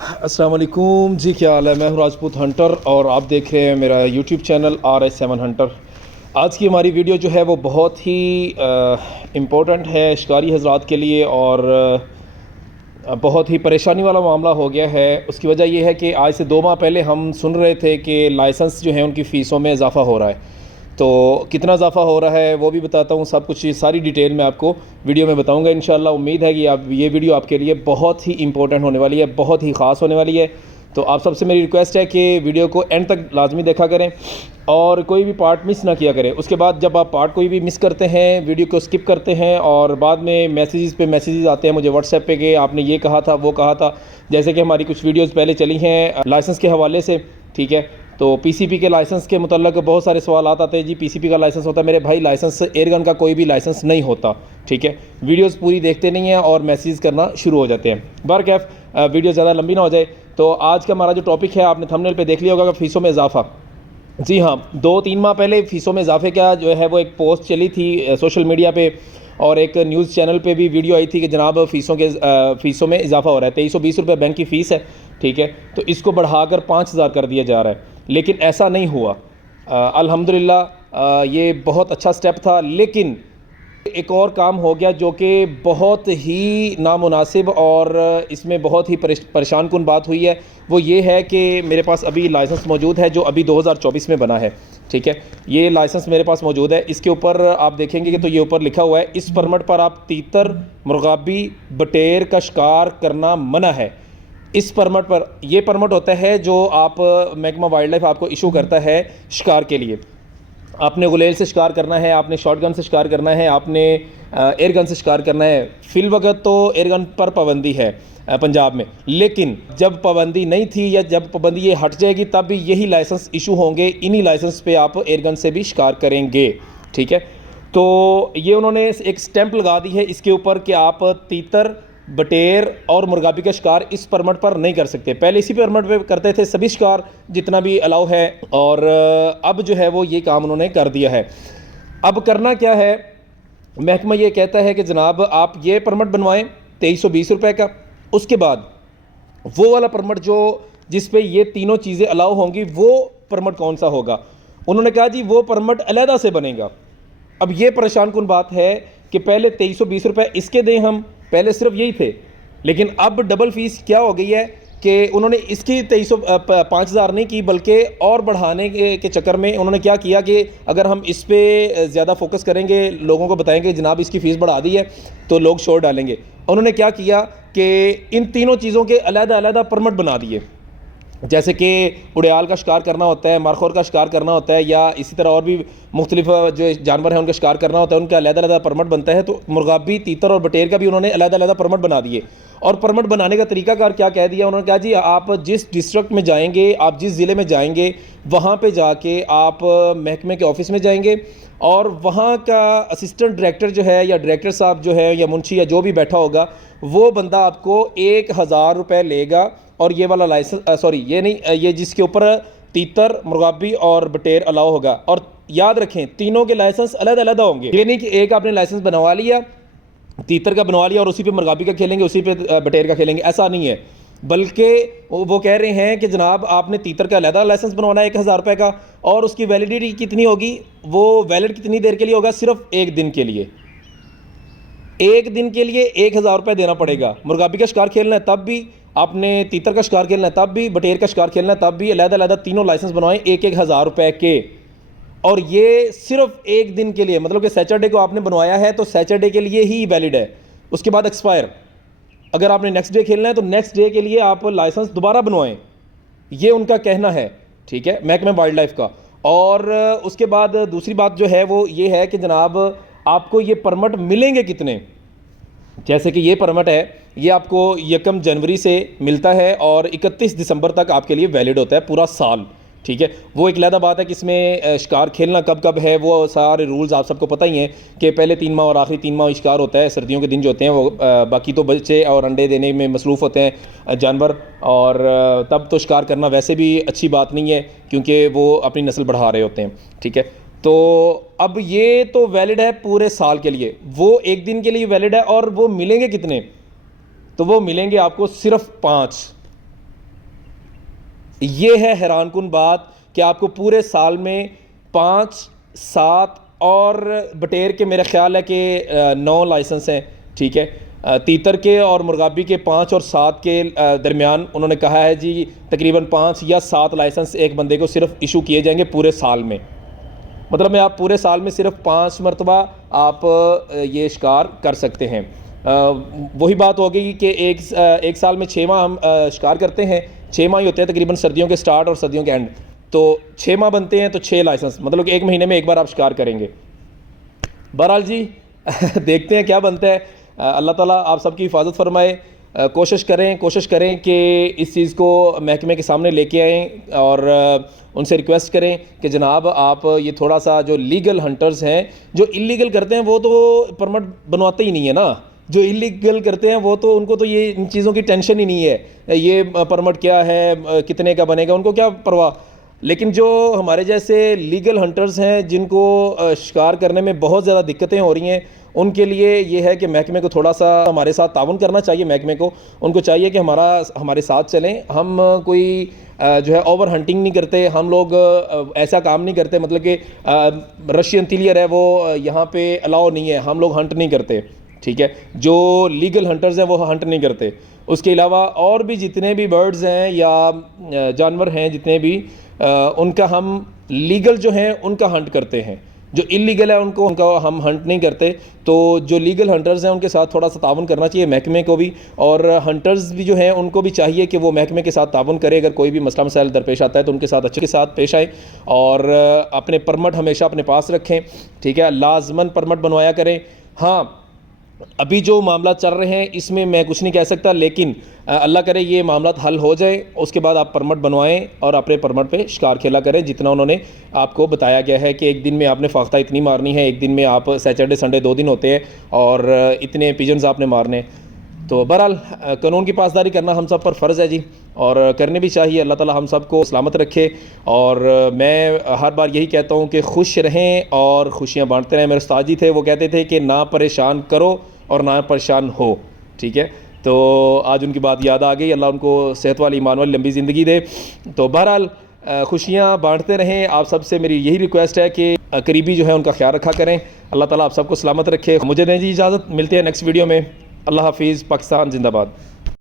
السلام علیکم جی، کیا حال ہے؟ میں ہوں راجپوت ہنٹر اور آپ دیکھ رہے ہیں میرا یوٹیوب چینل RS7 ہنٹر۔ آج کی ہماری ویڈیو جو ہے وہ بہت ہی امپورٹنٹ ہے شکاری حضرات کے لیے اور بہت ہی پریشانی والا معاملہ ہو گیا ہے۔ اس کی وجہ یہ ہے کہ آج سے 2 ماہ پہلے ہم سن رہے تھے کہ لائسنس جو ہیں ان کی فیسوں میں اضافہ ہو رہا ہے، تو کتنا اضافہ ہو رہا ہے وہ بھی بتاتا ہوں، سب کچھ ساری ڈیٹیل میں آپ کو ویڈیو میں بتاؤں گا انشاءاللہ۔ امید ہے کہ یہ ویڈیو آپ کے لیے بہت ہی امپورٹنٹ ہونے والی ہے، بہت ہی خاص ہونے والی ہے۔ تو آپ سب سے میری ریکویسٹ ہے کہ ویڈیو کو اینڈ تک لازمی دیکھا کریں اور کوئی بھی پارٹ مس نہ کیا کریں۔ اس کے بعد جب آپ پارٹ کوئی بھی مس کرتے ہیں، ویڈیو کو سکپ کرتے ہیں اور بعد میں میسیجز آتے ہیں مجھے واٹس ایپ پہ کہ آپ نے یہ کہا تھا وہ کہا تھا، جیسے کہ ہماری کچھ ویڈیوز پہلے چلی ہیں لائسنس کے حوالے سے، ٹھیک ہے؟ تو PCP کے لائسنس کے متعلق بہت سارے سوالات آتے ہیں، جی PCP کا لائسنس ہوتا ہے؟ میرے بھائی لائسنس ایئر گن کا کوئی بھی لائسنس نہیں ہوتا، ٹھیک ہے؟ ویڈیوز پوری دیکھتے نہیں ہیں اور میسیج کرنا شروع ہو جاتے ہیں۔ بہرکیف ویڈیو زیادہ لمبی نہ ہو جائے، تو آج کا ہمارا جو ٹاپک ہے آپ نے تھمبنیل پہ دیکھ لیا ہوگا کہ فیسوں میں اضافہ۔ جی ہاں، 2-3 ماہ پہلے فیسوں میں اضافے کا جو ہے وہ ایک پوسٹ چلی تھی سوشل میڈیا پہ اور ایک نیوز چینل پہ بھی ویڈیو آئی تھی کہ جناب فیسوں میں اضافہ ہو رہا ہے۔ 2320 روپے بینک کی فیس ہے، ٹھیک ہے؟ تو اس کو بڑھا کر 5000 کر دیا جا رہا ہے، لیکن ایسا نہیں ہوا۔ الحمدللہ یہ بہت اچھا سٹیپ تھا، لیکن ایک اور کام ہو گیا جو کہ بہت ہی نامناسب اور اس میں بہت ہی پریشان کن بات ہوئی ہے۔ وہ یہ ہے کہ میرے پاس ابھی لائسنس موجود ہے جو ابھی 2024 میں بنا ہے، ٹھیک ہے؟ یہ لائسنس میرے پاس موجود ہے، اس کے اوپر آپ دیکھیں گے کہ تو یہ اوپر لکھا ہوا ہے اس پرمٹ پر آپ تیتر، مرغابی، بٹیر کا شکار کرنا منع ہے۔ اس پرمٹ پر، یہ پرمٹ ہوتا ہے جو آپ محکمہ وائلڈ لائف آپ کو ایشو کرتا ہے شکار کے لیے۔ آپ نے غلیل سے شکار کرنا ہے، آپ نے شارٹ گن سے شکار کرنا ہے، آپ نے ایئر گن سے شکار کرنا ہے۔ فی الوقت تو ایئر گن پر پابندی ہے پنجاب میں، لیکن جب پابندی نہیں تھی یا جب پابندی یہ ہٹ جائے گی تب بھی یہی لائسنس ایشو ہوں گے، انہی لائسنس پہ آپ ایئر گن سے بھی شکار کریں گے، ٹھیک ہے؟ تو یہ انہوں نے ایک سٹیمپ لگا دی ہے اس کے اوپر کہ آپ تیتر، بٹیر اور مرغابی کا شکار اس پرمٹ پر نہیں کر سکتے۔ پہلے اسی پرمٹ پہ کرتے تھے سبھی شکار جتنا بھی الاؤ ہے، اور اب جو ہے وہ یہ کام انہوں نے کر دیا ہے۔ اب کرنا کیا ہے؟ محکمہ یہ کہتا ہے کہ جناب آپ یہ پرمٹ بنوائیں 2320 روپے کا، اس کے بعد وہ والا پرمٹ جس پہ یہ تینوں چیزیں الاؤ ہوں گی وہ پرمٹ کون سا ہوگا؟ انہوں نے کہا جی وہ پرمٹ علیحدہ سے بنے گا۔ اب یہ پریشان کن بات ہے کہ پہلے 2320 روپے اس کے دیں، ہم پہلے صرف یہی تھے، لیکن اب ڈبل فیس کیا ہو گئی ہے کہ انہوں نے اس کی 5000 نہیں کی بلکہ اور بڑھانے کے چکر میں انہوں نے کیا کیا کہ اگر ہم اس پہ زیادہ فوکس کریں گے، لوگوں کو بتائیں گے جناب اس کی فیس بڑھا دی ہے، تو لوگ شور ڈالیں گے۔ انہوں نے کیا کیا کہ ان تینوں چیزوں کے علیحدہ علیحدہ پرمٹ بنا دیے، جیسے کہ اڑیال کا شکار کرنا ہوتا ہے، مارخور کا شکار کرنا ہوتا ہے، یا اسی طرح اور بھی مختلف جو جانور ہیں ان کا شکار کرنا ہوتا ہے، ان کا علیحدہ علیحدہ پرمٹ بنتا ہے۔ تو مرغابی، تیتر اور بٹیر کا بھی انہوں نے علیحدہ علیحدہ پرمٹ بنا دیے، اور پرمٹ بنانے کا طریقہ کار کیا کہہ دیا انہوں نے کہا جی آپ جس ڈسٹرکٹ میں جائیں گے، آپ جس ضلع میں جائیں گے، وہاں پہ جا کے آپ محکمے کے آفس میں جائیں گے اور وہاں کا اسسٹنٹ ڈائریکٹر جو ہے یا ڈائریکٹر صاحب جو ہے یا منشی یا جو بھی بیٹھا ہوگا، وہ بندہ آپ کو 1000 روپے لے گا، اور یہ والا لائسنس یہ نہیں، یہ جس کے اوپر تیتر، مرغابی اور بٹیر الاؤ ہوگا۔ اور یاد رکھیں تینوں کے لائسنس علیحدہ علیحدہ ہوں گے، یہ نہیں کہ ایک آپ نے لائسنس بنوا لیا، تیتر کا بنوا لیا اور اسی پہ مرغابی کا کھیلیں گے، اسی پہ بٹیر کا کھیلیں گے، ایسا نہیں ہے۔ بلکہ وہ کہہ رہے ہیں کہ جناب آپ نے تیتر کا علیحدہ لائسنس بنوانا ہے 1000 روپے کا، اور اس کی ویلیڈیٹی کتنی ہوگی؟ وہ ویلڈ کتنی دیر کے لیے ہوگا؟ صرف 1 دن کے لیے، 1 دن کے لیے 1000 روپے دینا پڑے گا۔ مرغابی کا شکار کھیلنا ہے تب بھی، آپ نے تیتر کا شکار کھیلنا ہے تب بھی، بٹیر کا شکار کھیلنا ہے تب بھی، علیحدہ علیحدہ تینوں لائسنس بنوائیں 1000 روپے کے، اور یہ صرف 1 دن کے لیے، مطلب کہ سیچرڈے کو آپ نے بنوایا ہے تو سیچرڈے کے لیے ہی ویلڈ ہے، اس کے بعد ایکسپائر۔ اگر آپ نے نیکسٹ ڈے کھیلنا ہے تو نیکسٹ ڈے کے لیے آپ لائسنس دوبارہ بنوائیں، یہ ان کا کہنا ہے، ٹھیک ہے، محکمہ وائلڈ لائف کا۔ اور اس کے بعد دوسری بات جو ہے وہ یہ ہے کہ جناب آپ کو یہ پرمٹ ملیں گے کتنے؟ جیسے کہ یہ پرمٹ ہے، یہ آپ کو 1 جنوری سے ملتا ہے اور 31 دسمبر تک آپ کے لیے ویلڈ ہوتا ہے، پورا سال، ٹھیک ہے؟ وہ ایک علیحدہ بات ہے کہ اس میں شکار کھیلنا کب کب ہے، وہ سارے رولز آپ سب کو پتہ ہی ہیں کہ پہلے 3 ماہ اور آخری 3 ماہ شکار ہوتا ہے، سردیوں کے دن جو ہوتے ہیں وہ باقی تو بچے اور انڈے دینے میں مصروف ہوتے ہیں جانور، اور تب تو شکار کرنا ویسے بھی اچھی بات نہیں ہے کیونکہ وہ اپنی نسل بڑھا رہے ہوتے ہیں، ٹھیک ہے؟ تو اب یہ تو ویلڈ ہے پورے سال کے لیے، وہ 1 دن کے لیے ویلڈ ہے، اور وہ ملیں گے کتنے؟ تو وہ ملیں گے آپ کو صرف 5، یہ ہے حیران کن بات کہ آپ کو پورے سال میں 5 7 اور بٹیر کے میرا خیال ہے کہ 9 لائسنس ہیں، ٹھیک ہے، تیتر کے اور مرغابی کے 5 اور 7 کے درمیان انہوں نے کہا ہے جی تقریباً 5 یا 7 لائسنس ایک بندے کو صرف ایشو کیے جائیں گے پورے سال میں، مطلب میں آپ پورے سال میں صرف 5 مرتبہ آپ یہ شکار کر سکتے ہیں۔ وہی بات ہو گئی کہ ایک سال میں 6 ماہ ہم شکار کرتے ہیں، 6 ماہ ہی ہوتے ہیں تقریباً، سردیوں کے سٹارٹ اور سردیوں کے اینڈ، تو 6 ماہ بنتے ہیں تو 6 لائسنس، مطلب کہ ایک مہینے میں ایک بار آپ شکار کریں گے۔ بہرحال جی دیکھتے ہیں کیا بنتا ہے، اللہ تعالیٰ آپ سب کی حفاظت فرمائے، کوشش کریں کہ اس چیز کو محکمے کے سامنے لے کے آئیں اور ان سے ریکویسٹ کریں کہ جناب آپ یہ تھوڑا سا جو لیگل ہنٹرز ہیں، جو اللیگل کرتے ہیں وہ تو پرمٹ بنواتے ہی نہیں ہے نا، جو اللیگل کرتے ہیں وہ تو ان کو تو یہ ان چیزوں کی ٹینشن ہی نہیں ہے، یہ پرمٹ کیا ہے، کتنے کا بنے گا، ان کو کیا پرواہ۔ لیکن جو ہمارے جیسے لیگل ہنٹرز ہیں جن کو شکار کرنے میں بہت زیادہ دقتیں ہو رہی ہیں، ان کے لیے یہ ہے کہ محکمے کو تھوڑا سا ہمارے ساتھ تعاون کرنا چاہیے، محکمے کو ان کو چاہیے کہ ہمارے ساتھ چلیں، ہم کوئی جو ہے اوور ہنٹنگ نہیں کرتے، ہم لوگ ایسا کام نہیں کرتے، مطلب کہ رشین تلیئر ہے وہ یہاں پہ الاؤ نہیں ہے، ہم لوگ ہنٹ نہیں کرتے، ٹھیک ہے، جو لیگل ہنٹرز ہیں وہ ہنٹ نہیں کرتے۔ اس کے علاوہ اور بھی جتنے بھی برڈز ہیں یا جانور ہیں جتنے بھی، ان کا ہم لیگل جو ہیں ان کا ہنٹ کرتے ہیں، جو اللیگل ہے ان کا ہم ہنٹ نہیں کرتے۔ تو جو لیگل ہنٹرز ہیں ان کے ساتھ تھوڑا سا تعاون کرنا چاہیے محکمے کو بھی، اور ہنٹرز بھی جو ہیں ان کو بھی چاہیے کہ وہ محکمے کے ساتھ تعاون کرے، اگر کوئی بھی مسئلہ مسائل درپیش آتا ہے تو ان کے ساتھ اچھے کے ساتھ پیش آئیں، اور اپنے پرمٹ ہمیشہ اپنے پاس رکھیں، ٹھیک ہے، لازماً پرمٹ بنوایا کریں۔ ہاں ابھی جو معاملات چل رہے ہیں اس میں میں کچھ نہیں کہہ سکتا، لیکن اللہ کرے یہ معاملات حل ہو جائے، اس کے بعد آپ پرمٹ بنوائیں اور اپنے پرمٹ پہ شکار کھیلا کریں جتنا انہوں نے آپ کو بتایا گیا ہے کہ ایک دن میں آپ نے فاختہ اتنی مارنی ہے، ایک دن میں آپ سیٹرڈے سنڈے 2 دن ہوتے ہیں اور اتنے پیجنز آپ نے مارنے۔ تو بہرحال قانون کی پاسداری کرنا ہم سب پر فرض ہے جی، اور کرنے بھی چاہیے، اللہ تعالی ہم سب کو سلامت رکھے۔ اور میں ہر بار یہی کہتا ہوں کہ خوش رہیں اور خوشیاں بانٹتے رہیں۔ میرے استاد جی تھے وہ کہتے تھے کہ نہ پریشان کرو اور نہ پریشان ہو، ٹھیک ہے، تو آج ان کی بات یاد آ گئی، اللہ ان کو صحت والی ایمان والی لمبی زندگی دے۔ تو بہرحال خوشیاں بانٹتے رہیں، آپ سب سے میری یہی ریکویسٹ ہے کہ قریبی جو ہے ان کا خیال رکھا کریں، اللہ تعالیٰ آپ سب کو سلامت رکھے۔ مجھے دیں جی اجازت، ملتے ہیں نیکسٹ ویڈیو میں، اللہ حافظ، پاکستان زندہ باد۔